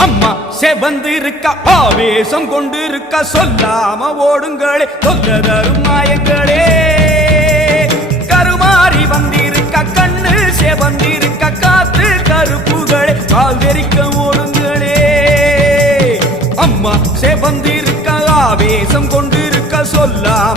அம்மா செவந்திருக்க ஆவேசம் கொண்டிருக்க சொல்லாம ஓடுங்களே சொல்ல தரும் நாயங்களே கருமாறி வந்திருக்க கண்ணு செவந்திருக்க காத்து கருப்புகளே கால் தெரிக்க ஓடுங்களே அம்மா செவந்திருக்க ஆவேசம் கொண்டிருக்க சொல்லாம